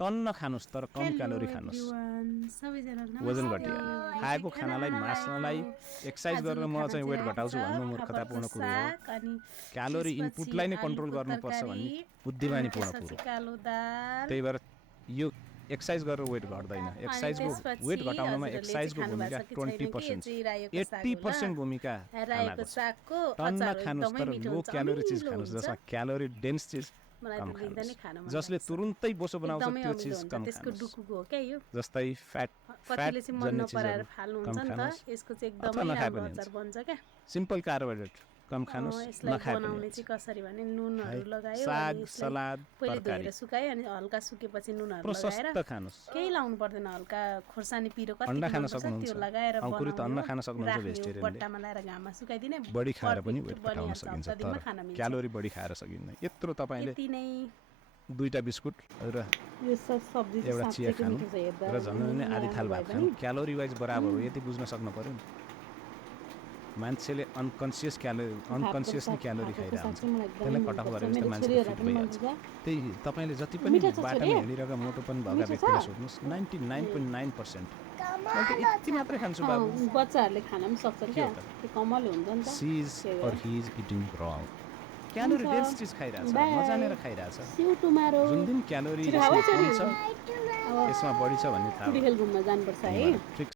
टन्न खानुस् तर कम क्यालोरी खानुस् वजन घट्यो खाएको खानालाई मास्नलाई एक्सर्साइज गरेर म चाहिँ वेट घटाउँछु भन्नु मूर्खतापूर्ण कुरो हो क्यालोरी इनपुटलाई नै कन्ट्रोल गर्नुपर्छ भन्ने बुद्धिमानीपूर्ण कुरो त्यही भएर यो एक्सर्साइज गरेर वेट घट्दैन एक्सर्साइजको वेट घटाउनमा एक्सर्साइजको भूमिका 20% 80% भूमिका खानाको टन्न खानुस् तर लो क्यालोरी चिज खानुस् जसमा क्यालोरी डेन्स चिज कम खानुस् जसले तुरुन्तै बोसो बनाउँछ त्यो चिज कम खानुस् जस्तै फ्याट जन्ने चिजहरू कम खानुस् अथवा नखाए पनि हुन्छ सिम्पल कार्बोहाइड्रेट कम खानुस् नखाए पनि हुन्छ साग सलाद तरकारी सुकायो अनि हल्का सुकेपछि नुनहरु लगाएर प्रशस्त खानुस् केही लाउनु पर्दैन हल्का खोर्सानी पिरो कति अन्डा खान त्यो सक्नुहुन्छ लगाएर अंकुरित अन्न खान सक्नुहुन्छ भेजिटेरियनले बट्टामा लगाएर घाममा सुकाइदिने बढी खाएर पनि वेट घटाउन सकिन्छ तर क्यालोरी बढी खाएर सकिन्न यत्रो तपाईले दुईटा बिस्कुट र एउटा चिया खानु र झन् आधी थाल भात खानु क्यालोरी वाइज बराबर हो यति बुझ्न सक्नु पर्यो नि मान्छेले अनकन्सियसली क्यालोरी खाइरहेको हुन्छ त्यसलाई कट अफ गरेपछि त मान्छे फिट भइहाल्छ त्यही तपाईले जति पनि बाटोमा हिँडिरहेको मोटो पनि भएका व्यक्तिले सोध्नुस् 99.9% यति मात्रै खान्छु बाबु बच्चाहरुले खान पनि सक्छ क्या त्यो कमल हुन्छ नि त she is or he is eating wrong calorie dense चिज खाइरहेछ नजानेर खाइरहेछ जुन दिन क्यालोरी यसमा बढी छ भन्ने थाहा घुम्न जानुपर्छ है